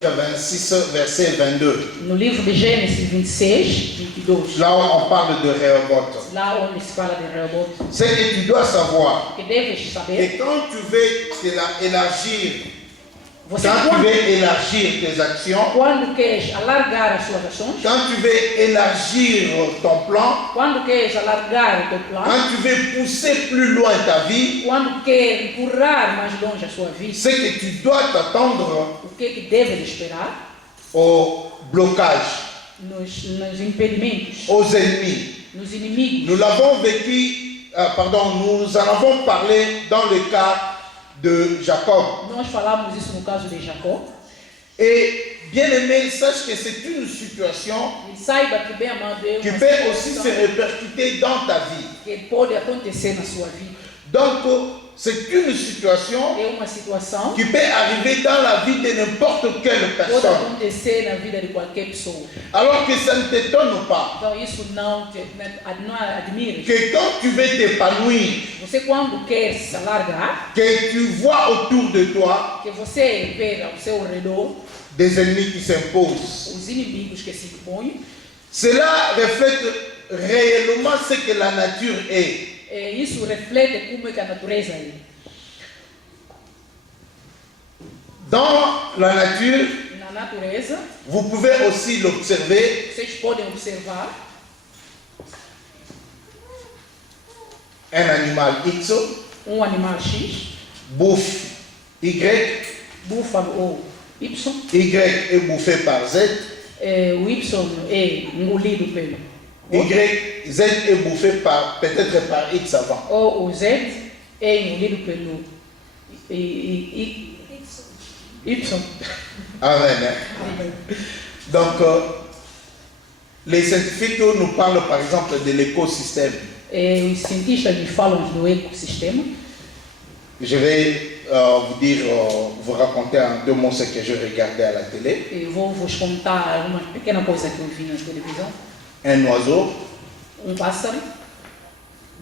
26, verset 22. No livro de Gênesis 26, 22. Là où on parle de Rehoboth. Lá onde se fala de Rehoboth. C'est que tu dois savoir Que deves saber. que quand tu veux élargir, Você quand tu veux élargir tes actions, quando queres alargar as suas ações, quand tu veux élargir ton plan, quando queres alargar o teu plano, quand tu veux pousser plus loin ta vie, quando quer empurrar mais longe a sua vida, c'est que tu dois t'attendre o que é que deves esperar? au blocage, Nos impedimentos, aux ennemis. nos inimigos. Nous l'avons vécu, nous en avons parlé dans le cas de Jacob. Nós falamos isso no caso de Jacó. Et bien aimé, sache que c'est une situation E saiba que bem amado é qui uma peut aussi se situação répercuter dans ta vie. que pode acontecer na sua vida. Donc, c'est une situation É uma situação qui peut arriver dans la vie de n'importe quelle pode personne. acontecer na vida de qualquer pessoa. Alors que ça ne t'étonne pas Então isso não admira. que quand tu veux t'épanouir, Você quando quer se alargar, que tu vois autour de toi que você vê ao seu redor des ennemis qui s'imposent. os inimigos que se impõem, Cela reflète réellement ce que la nature est. isso reflete como é que a natureza é. Dans la nature, Na natureza, vous pouvez aussi l'observer, vocês podem observar un animal X animal X, bouffe Y, búfalo ou Y, Y est bouffé par Z, o Y é engolido pelo Z est bouffé peut-être par X avant. ou o Z é engolido pelo Y. Amen. Donc, les scientifiques nous parlent par exemple de l'écosystème. Os cientistas me falam do ecossistema. Je vais vous raconter en 2 mots ce que je regardais à la télé. Eu vou vos contar uma pequena coisa que eu vi na televisão. Un oiseau Pássaro,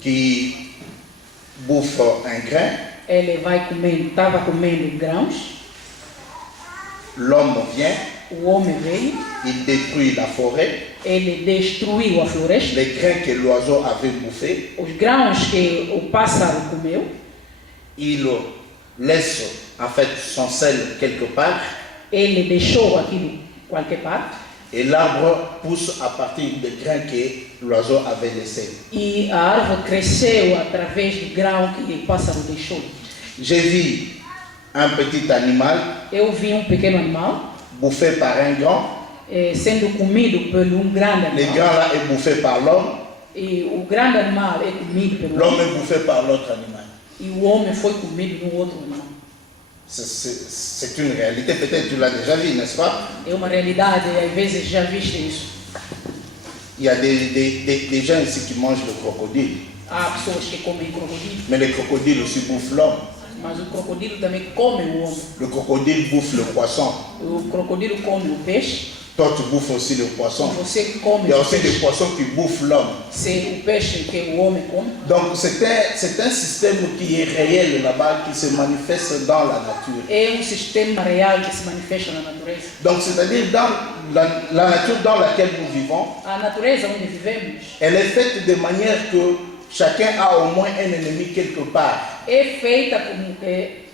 qui bouffe un grain, ele vai comendo, estava comendo grãos. l'homme vient, O homem veio, il détruit la forêt, ele destruiu a floresta. les grains que l'oiseau avait bouffés, Os grãos que o pássaro comeu, il laisse en fait son sel quelque part ele deixou aquilo qualquer parte et l'arbre pousse à partir des grains que l'oiseau avait laissés. e a árvore cresceu através do grão que o pássaro deixou. J'ai vu un petit animal Eu vi pequeno animal bouffé par un grand, sendo comido por grande le animal. grand là est bouffé par l'homme, E o grande animal é comido pelo l'homme homem est bouffé par l'autre animal. e o homem foi comido no outro animal. C'est une réalité, peut-être tu l'as déjà vu, n'est-ce pas? É uma realidade, às vezes já viste isso. Il y a des gens ici qui mangent le crocodile, Há pessoas que comem crocodilo, mais le crocodile aussi bouffe l'homme. mas o crocodilo também come o homem. Le crocodile bouffe le poisson. O crocodilo come o peixe, Toi, tu bouffes aussi le poisson. você come Il y a o aussi des peixe. poissons qui bouffent l'homme. Se o peixe que o homem come. Donc, c'est un système qui est réel là-bas, qui se manifeste dans la nature. É sistema real que se manifesta na natureza. Donc, c'est-à-dire dans la nature dans laquelle nous vivons, A natureza onde vivemos elle est faite de manière que chacun a au moins un ennemi quelque part. é feita como que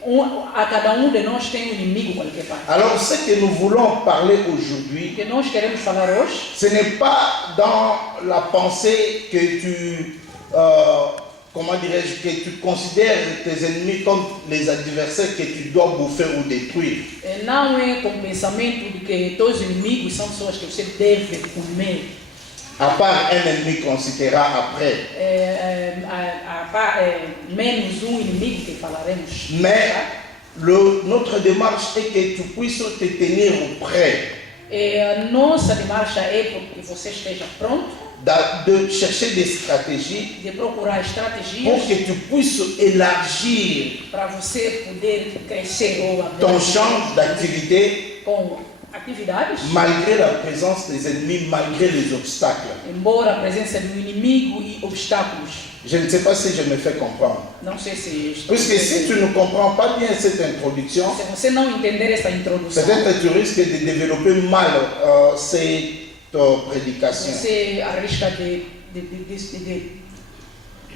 a cada de nós tem inimigo qualquer parte. Alors, ce que nous voulons parler aujourd'hui, O que nós queremos falar hoje ce n'est pas dans la pensée que tu, comment dirais-je, que tu considères tes ennemis comme les adversaires que tu dois bouffer ou détruire. não é com o pensamento de que todos os inimigos são pessoas que você deve comer. À part un ennemi qu'on citera après. Menos inimigo que falaremos. Mais notre démarche est que tu puisses te tenir prêt. A nossa marcha é porque você esteja pronto De chercher des stratégies de procurar pour estratégias que tu puisses élargir para você poder crescer ou ton champ d'activité com atividades, malgré la présence des ennemis, malgré les obstacles. embora a presença do inimigo e obstáculos. Je ne sais pas si je me fais comprendre. Não sei se estou Puisque si tu ne comprends pas bien cette introduction, se você não entender essa introdução, peut-être tu risques de développer mal cette prédication. você arrisca de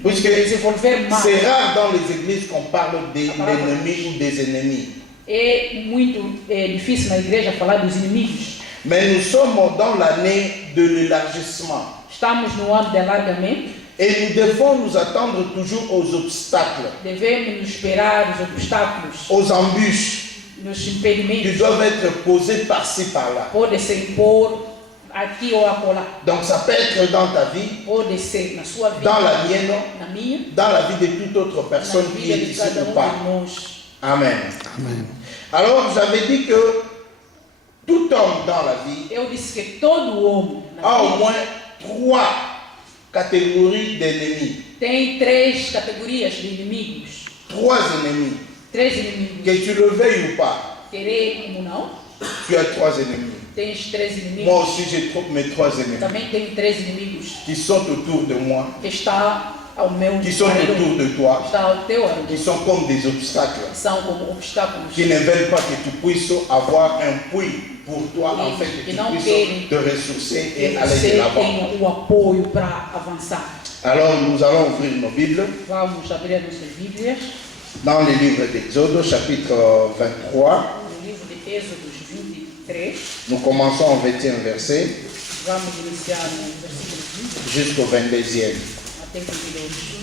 Puisque desenvolver mal. c'est rare dans les églises qu'on parle de l'ennemi ou des ennemis. É muito difícil na igreja falar dos inimigos. Mais nous sommes dans l'année de l'élargissement. Estamos no ano de alargamento. Et nous devons nous attendre toujours aux obstacles, Devemos nos esperar os obstáculos, aux embûches nos qui impedimentos. doivent être posés par-ci par-là. Pode se impor aqui ou acolá. Donc ça peut être dans ta vie, Pode ser na sua vida, dans la mienne, na minha, dans la vie de toute autre na personne qui vida est de ici cada ou de pas. nós. Amen. Alors j'avais dit que tout homme dans la vie Eu disse que todo homem na a au vida moins 3 catégories d'ennemis. tem 3 categorias de inimigos. 3 ennemis. 3 inimigos. Que tu le veuilles ou pas, Querer como não, tu as 3 ennemis. tens 3 inimigos. Moi aussi j'ai mes 3 ennemis Também tenho 3 inimigos qui sont autour de moi, que está ao meu qui sont redor, autour de toi, está ao teu qui redor, sont comme des obstacles, que são como obstáculos. qui ne veulent pas que tu puisses avoir un puits pour toi, en fait, que tu puisses te ressourcer Que et aller de você l'avant. tenha o apoio para avançar. Alors nous allons ouvrir nos Bibles Vamos abrir nossas Bíblias dans le livre d'Exode, chapitre 23. no livro de Êxodos 23. Nous commençons au 20e verset Vamos iniciar no versículo 20 jusqu'au 22e. até 22.